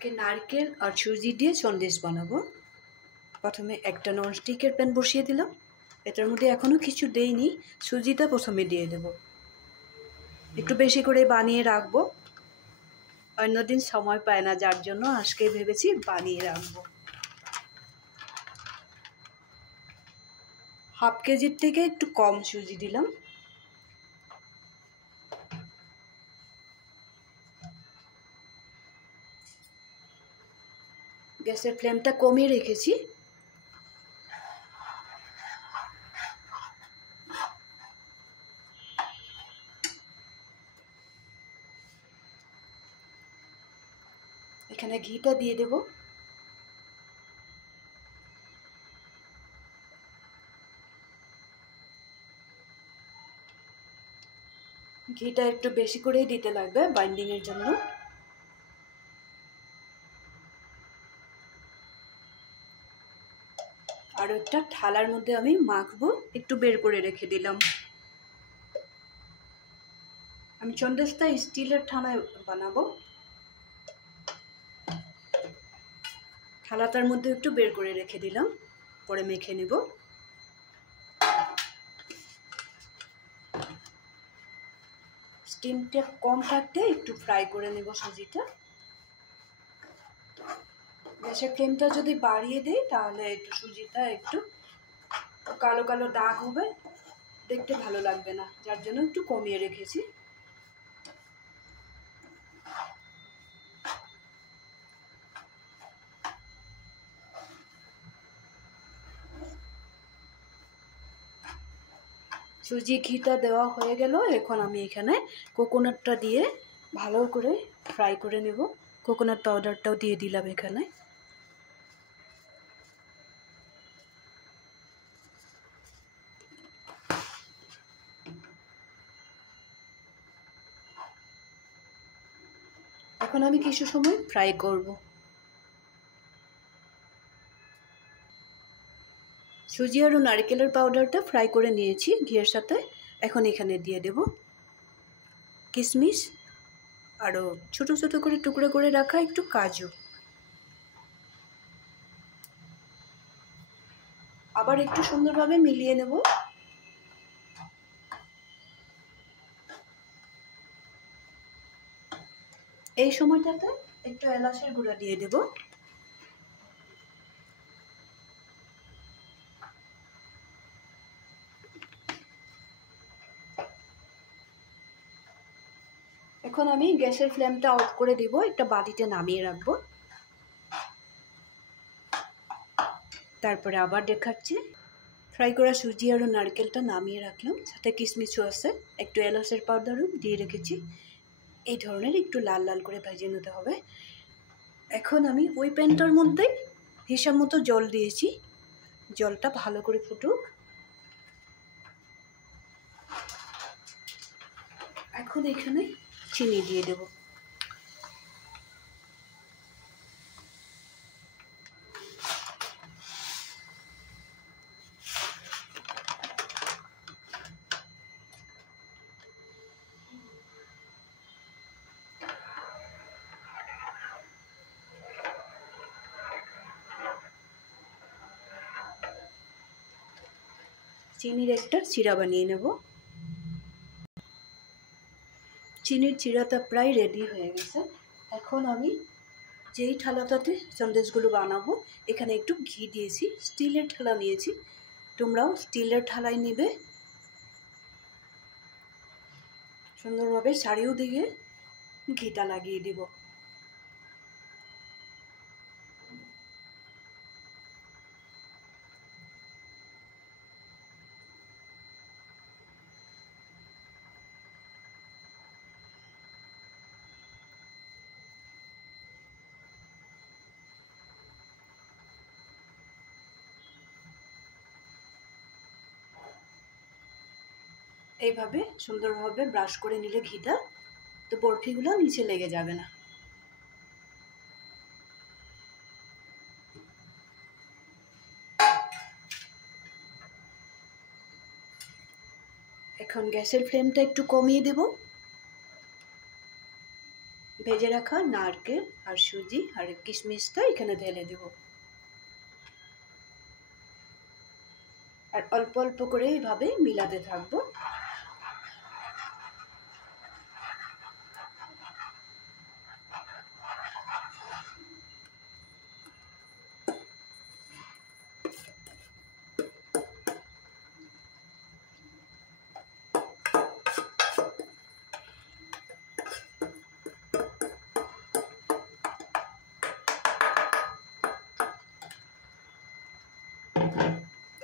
আজকে নারকেল আর সুজি দিয়ে সন্দেশ বানাবো। প্রথমে একটা ননস্টিকের প্যান বসিয়ে দিলাম। এটার মধ্যে এখনো কিছু দেইনি, সুজিটা প্রথমে দিয়ে দেব। একটু বেশি করে বানিয়ে রাখবো, অন্যদিন সময় পায় না, যার জন্য আজকে ভেবেছি বানিয়ে রাখবো। হাফ কেজির থেকে একটু কম সুজি দিলাম। গ্যাসের ফ্লেমটা কমিয়ে রেখেছি। এখানে ঘিটা দিয়ে দেব। ঘিটা একটু বেশি করেই দিতে লাগবে বাইন্ডিংয়ের জন্য। আর একটা থালার মধ্যে আমি মাখবো, একটু বের করে রেখে দিলাম। আমি সন্দেশটা স্টিলের থালায় বানাবো। থালাটার মধ্যে একটু বের করে রেখে দিলাম, পরে মেখে নেব। স্টিমটা কম থাকতে একটু ফ্রাই করে নেব সুজিটা। গ্যাসের ফ্লেমটা যদি বাড়িয়ে দেই তাহলে একটু সুজিটা একটু কালো কালো দাগ হবে, দেখতে ভালো লাগবে না, যার জন্য একটু কমিয়ে রেখেছি। সুজি ঘিটা দেওয়া হয়ে গেল। এখন আমি এখানে কোকোনাটটা দিয়ে ভালো করে ফ্রাই করে নেব। কোকোনাট পাউডারটাও দিয়ে দিলাম এখানে। এখন আমি কিছু সময় ফ্রাই করব। সুজি আর নারকেলের পাউডারটা ফ্রাই করে নিয়েছি ঘিয়ের সাথে। এখন এখানে দিয়ে দেব কিশমিশ, আরও ছোট ছোট করে টুকরো করে রাখা একটু কাজু। আবার একটু সুন্দরভাবে মিলিয়ে নেব। এই সময়টাতে একটু এলাচের গুঁড়া দিয়ে দেব। এখন আমি গ্যাসের ফ্লেমটা অফ করে দিব, একটা বাটিতে নামিয়ে রাখবো। তারপরে আবার দেখাচ্ছি। ফ্রাই করা সুজি আর নারকেলটা নামিয়ে রাখলাম, সাথে কিশমিশও আছে, একটু এলাচের পাউডারও দিয়ে রেখেছি। এই ধরনের একটু লাল লাল করে ভেজে নিতে হবে। এখন আমি ওই প্যানটার মধ্যে হিসাব মতো জল দিয়েছি, জলটা ভালো করে ফুটুক। এখন এখানে চিনি দিয়ে দেব। চিনির একটা চিরা বানিয়ে নেব। চিনির চিরাটা প্রায় রেডি হয়ে গেছে। এখন আমি যেই থালাটাতে সন্দেশগুলো বানাবো, এখানে একটু ঘি দিয়েছি, স্টিলের থালা নিয়েছি, তোমরাও স্টিলের থালায় নেবে। সুন্দরভাবে চারিদিকে ঘিটা লাগিয়ে দিব। এইভাবে সুন্দরভাবে ব্রাশ করে নিলে ঘিটা, তো বরফিগুলো নিচে লেগে যাবে না। এখন গ্যাসের ফ্লেমটা একটু কমিয়ে দেব। ভেজে রাখা নারকেল আর সুজি আর কিশমিশটা এখানে ঢেলে দেব। আর অল্প অল্প করে এইভাবে মিলাতে থাকবো।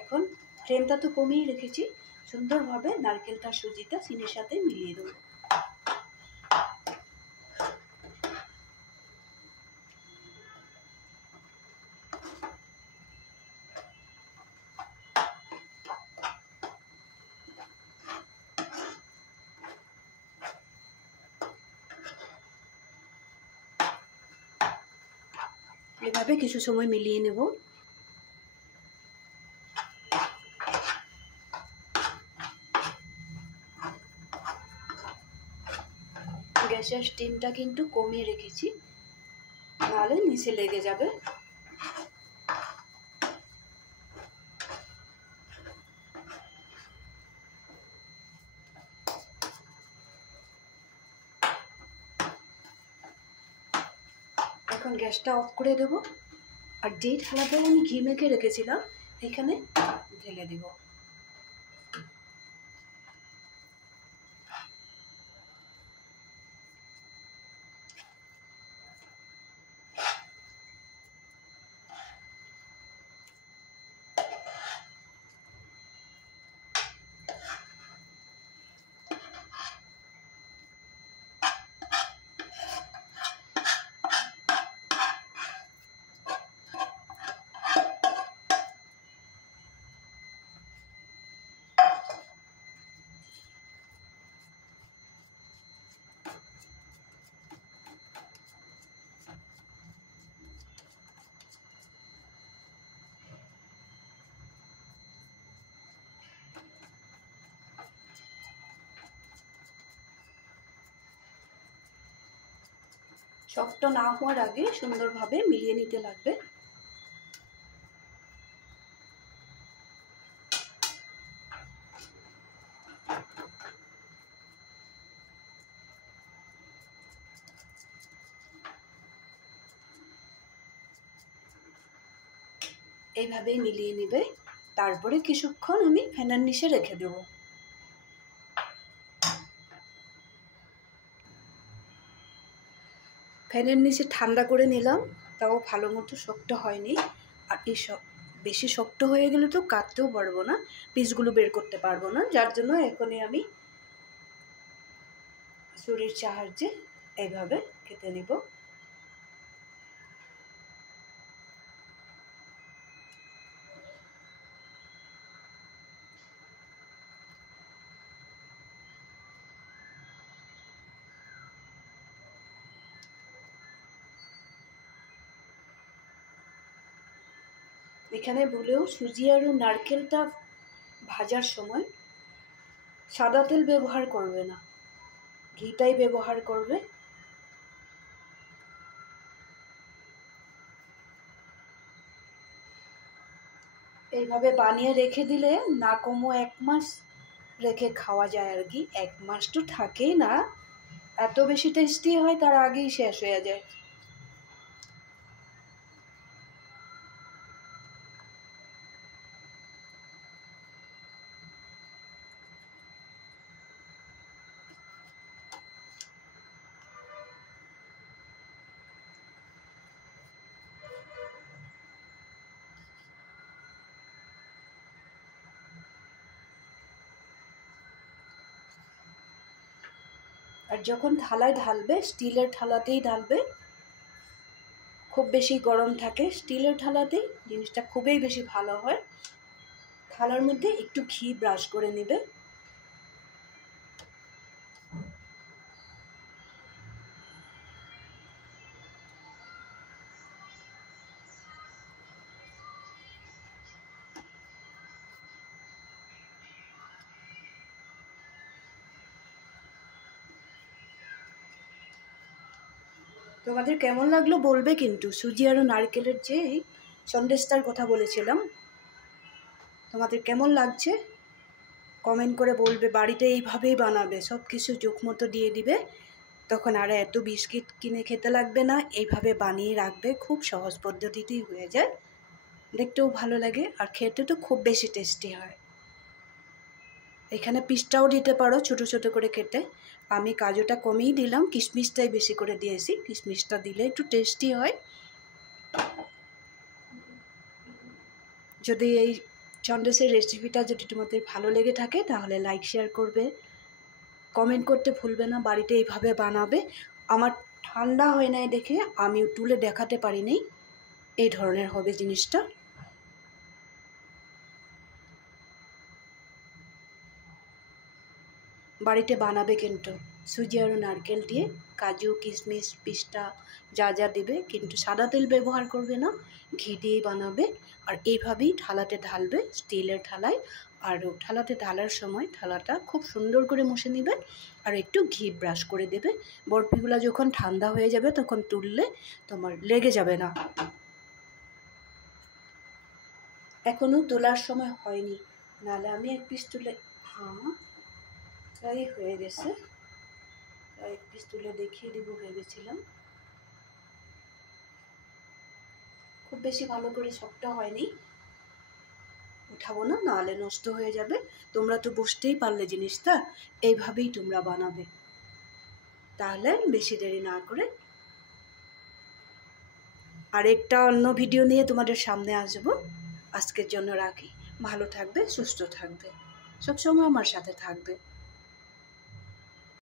এখন ফ্লেমটা তো কমিয়ে রেখেছি, সুন্দরভাবে নারকেলটা সুজিটা চিনির সাথে মিলিয়ে দেবো। এভাবে কিছু সময় মিলিয়ে নেব। গ্যাসের স্টিমটা কিন্তু কমিয়ে রেখেছি, নাহলে নিচে লেগে যাবে। এখন গ্যাসটা অফ করে দেব, আর যেই থালাটায় আমি ঘি মেখে রেখেছিলাম এখানে ঢেলে দেব। শক্ত না হওয়ার আগে সুন্দরভাবে মিলিয়ে নিতে লাগবে। এইভাবেই মিলিয়ে নেবে। তারপরে কিছুক্ষণ আমি ফ্যানের নিচে রেখে দেব। ফ্যানের নিচে ঠান্ডা করে নিলাম, তাও ভালো মতো শক্ত হয়নি। আর এই বেশি শক্ত হয়ে গেলে তো কাটতেও পারবো না, পিসগুলো বের করতে পারবো না, যার জন্য এখনই আমি ছুরির সাহায্যে এইভাবে কেটে নিব। এখানে বলেও সুজি আর নারকেলটা ভাজার সময় সাদা তেল ব্যবহার করবে না, ঘিটাই ব্যবহার করবে। এইভাবে বানিয়ে রেখে দিলে না কমও 1 মাস রেখে খাওয়া যায় আর কি। 1 মাস তো থাকেই না, এত বেশি টেস্টি হয়, তার আগেই শেষ হয়ে যায়। আর যখন থালায় ঢালবে স্টিলের থালাতেই ঢালবে, খুব বেশি গরম থাকে স্টিলের থালাতেই, জিনিসটা খুবই বেশি ভালো হয়। থালার মধ্যে একটু ঘি ব্রাশ করে নেবে। তোমাদের কেমন লাগলো বলবে কিন্তু। সুজি আর নারকেলের যে সন্দেশটার কথা বলেছিলাম, তোমাদের কেমন লাগছে কমেন্ট করে বলবে। বাড়িতে এইভাবেই বানাবে, সব কিছু যোগ মতো দিয়ে দিবে, তখন আর এত বিস্কিট কিনে খেতে লাগবে না। এইভাবে বানিয়ে রাখবে, খুব সহজ পদ্ধতিতেই হয়ে যায়, দেখতেও ভালো লাগে আর খেতে তো খুব বেশি টেস্টি হয়। এখানে পিস্তাও দিতে পারো ছোটো ছোটো করে কেটে। আমি কাজুটা কমিয়ে দিলাম, কিশমিশটাই বেশি করে দিয়েছি, কিশমিশটা দিলে একটু টেস্টি হয়। যদি এই সন্দেশের রেসিপিটা যদি তোমাদের ভালো লেগে থাকে তাহলে লাইক শেয়ার করবে, কমেন্ট করতে ভুলবে না। বাড়িতে এইভাবে বানাবে। আমার ঠান্ডা হয় নাই দেখে আমি তুলে দেখাতে পারিনি, এই ধরনের হবে জিনিসটা। বাড়িতে বানাবে কিন্তু সুজি আর নারকেল দিয়ে, কাজু কিশমিশ পিস্তা যা যা দেবে, কিন্তু সাদা তেল ব্যবহার করবে না, ঘি দিয়েই বানাবে। আর এইভাবেই থালাতে ঢালবে, স্টিলের থালায়। আর থালাতে ঢালার সময় থালাটা খুব সুন্দর করে মুছে নেবে আর একটু ঘি ব্রাশ করে দেবে। বরফিগুলো যখন ঠান্ডা হয়ে যাবে তখন তুললে তোমার লেগে যাবে না। এখনও তোলার সময় হয়নি, নাহলে আমি এক পিস তুলে, হ্যাঁ প্রায় হয়ে গেছে, এক পিস তুলে দেখিয়ে দিব ভেবেছিলাম। খুব বেশি ভালো করে শক্ত হয়নি, উঠাবো না নাহলে নষ্ট হয়ে যাবে। তোমরা তো বুঝতেই পারলে জিনিসটা, এইভাবেই তোমরা বানাবে। তাহলে বেশি দেরি না করে আরেকটা অন্য ভিডিও নিয়ে তোমাদের সামনে আসবো। আজকের জন্য রাখি, ভালো থাকবে, সুস্থ থাকবে, সবসময় আমার সাথে থাকবে।